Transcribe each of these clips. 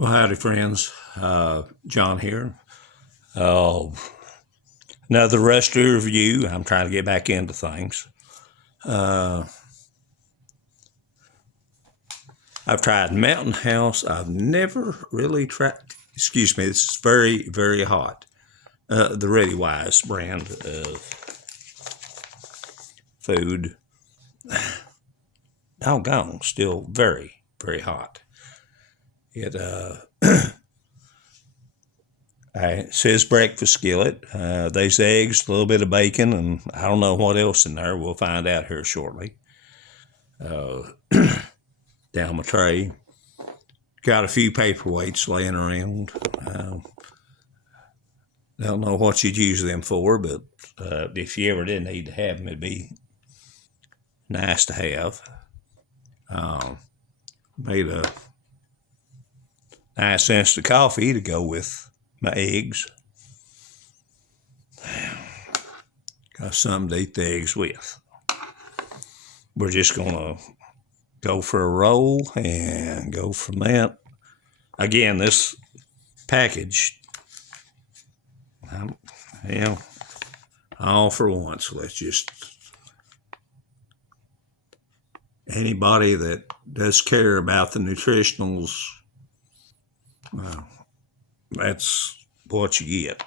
Well, howdy, friends. John here. Uh, Another restaurant review. I'm trying to get back into things. Uh, I've tried Mountain House. I've never really tried. Excuse me. This is very, very hot. The Ready Wise brand of food. Doggone, still very, very hot. It it says breakfast skillet. There's eggs, a little bit of bacon, and I don't know what else in there. We'll find out here shortly. Down my tray. Got a few paperweights laying around. Don't know what you'd use them for, but if you ever did need to have them, it'd be nice to have. Made a nice instant coffee to go with my eggs. Got something to eat the eggs with. We're just going to go for a roll and go from that. Again, this package, all for once. Let's just, anybody that does care about the nutritionals, well, that's what you get.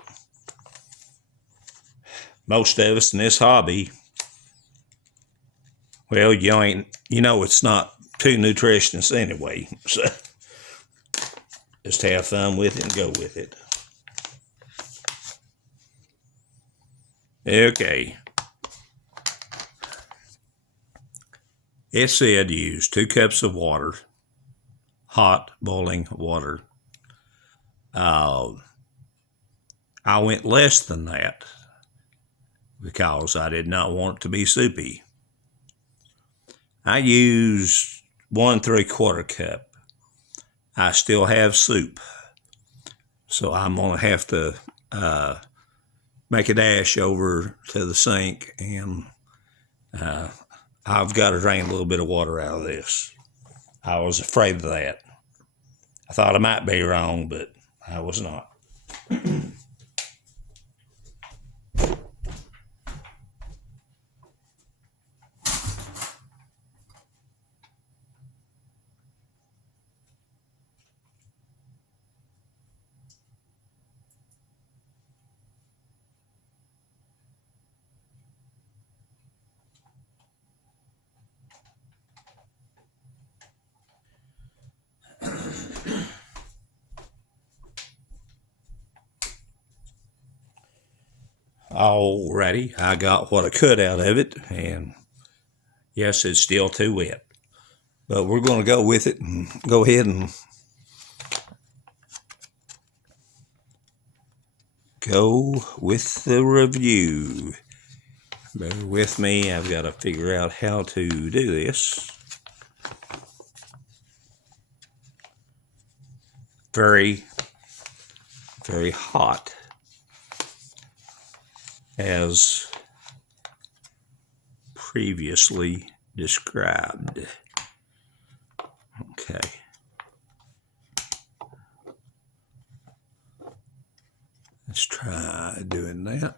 Most of us in this hobby, well, it's not too nutritious anyway. So just have fun with it and go with it. Okay. It said use 2 cups of water, hot boiling water. I went less than that because I did not want it to be soupy. I used 1 3/4 cup. I still have soup, so I'm gonna have to make a dash over to the sink, and I've got to drain a little bit of water out of this. I was afraid of that. I thought I might be wrong, but I was not. Alrighty, I got what I could out of it, and yes, it's still too wet. But we're going to go with it and go ahead and go with the review. Bear with me, I've got to figure out how to do this. Very, very hot, as previously described. Okay. Let's try doing that.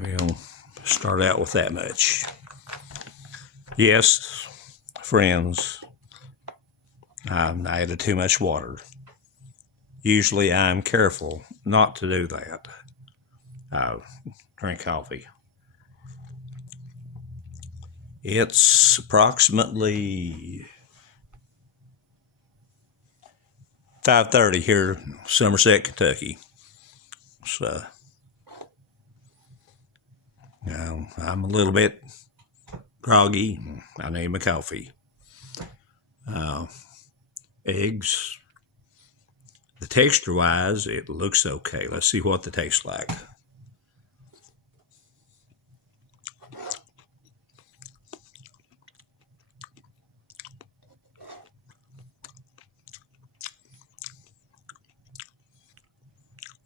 We'll start out with that much. Yes, friends, I added too much water. Usually I'm careful not to do that. Drink coffee. It's approximately 5:30 here in Somerset, Kentucky. So I'm a little bit groggy. I need my coffee. Eggs. The texture-wise, it looks okay. Let's see what they taste like.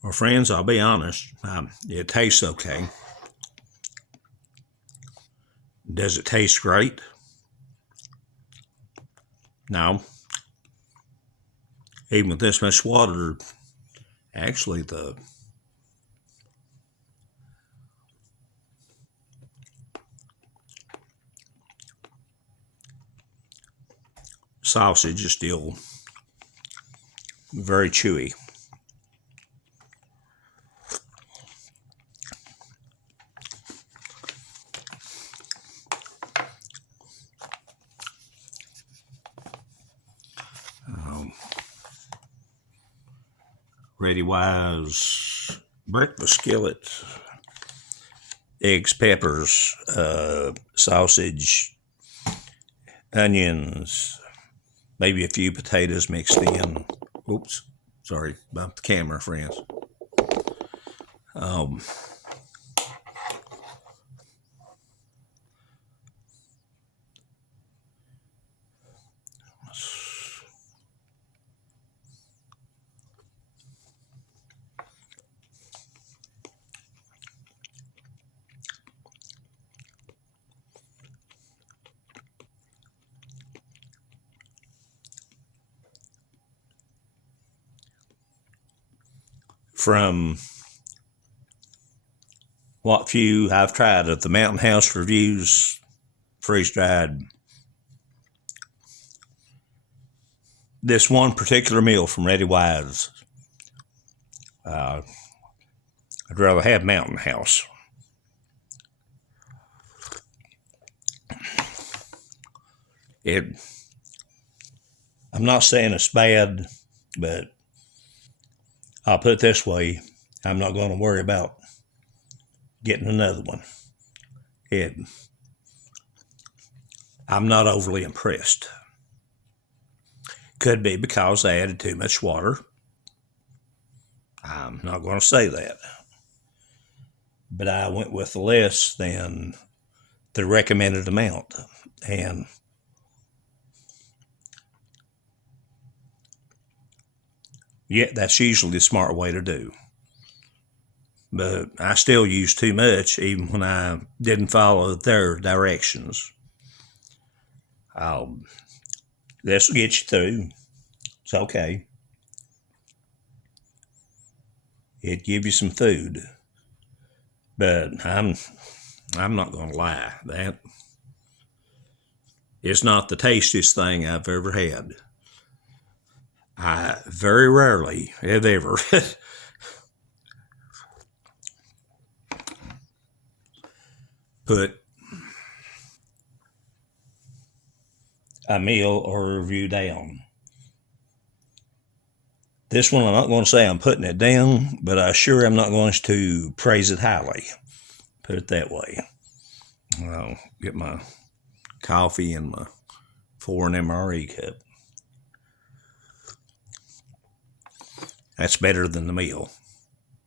Well, friends, I'll be honest. It tastes okay. Does it taste great? No. Even with this much water, actually the sausage is still very chewy. Ready Wise breakfast skillet, eggs, peppers, sausage, onions, maybe a few potatoes mixed in. Oops, sorry about the camera, friends. From what few I've tried of the Mountain House Reviews freeze-dried, this one particular meal from Ready Wise, I'd rather have Mountain House. I'm not saying it's bad, but I'll put it this way, I'm not going to worry about getting another one. I'm not overly impressed. Could be because I added too much water. I'm not going to say that. But I went with less than the recommended amount. And yeah, that's usually the smart way to do. But I still used too much even when I didn't follow their directions. This will get you through. It's okay. It'd give you some food. But I'm not going to lie. That is not the tastiest thing I've ever had. I very rarely, if ever, put a meal or a review down. This one, I'm not going to say I'm putting it down, but I sure am not going to praise it highly. Put it that way. I'll get my coffee and my foreign MRE cup. That's better than the meal.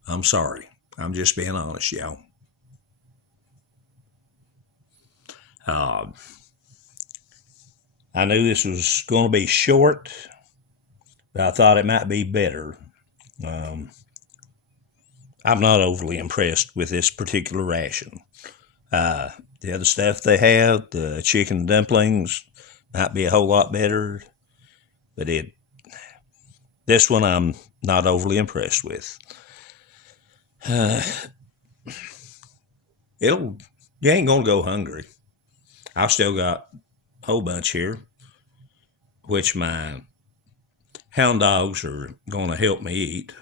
I'm sorry. I'm just being honest, y'all. I knew this was going to be short, but I thought it might be better. I'm not overly impressed with this particular ration. The other stuff they have, the chicken dumplings, might be a whole lot better, but this one I'm not overly impressed with. You ain't gonna go hungry. I've still got a whole bunch here, which my hound dogs are gonna help me eat.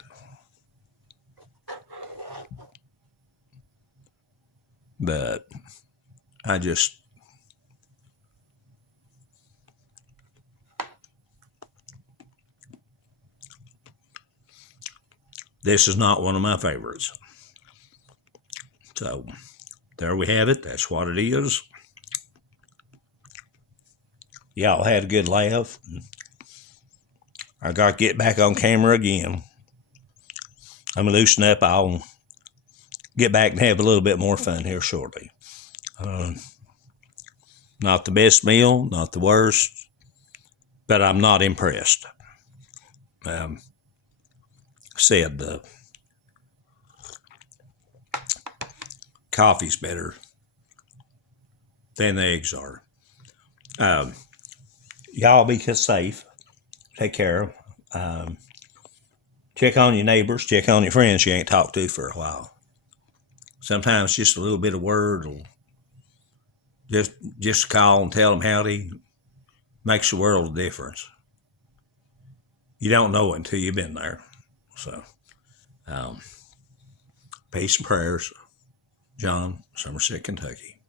But this is not one of my favorites. So there we have it. That's what it is. Y'all had a good laugh. I got to get back on camera again. I'm going to loosen up. I'll get back and have a little bit more fun here shortly. Not the best meal, not the worst, but I'm not impressed. Said the coffee's better than the eggs are. Y'all be safe. Take care. Check on your neighbors. Check on your friends you ain't talked to for a while. Sometimes just a little bit of word will just call and tell them howdy makes a world of difference. You don't know it until you've been there. So, peace and prayers. John, Somerset, Kentucky.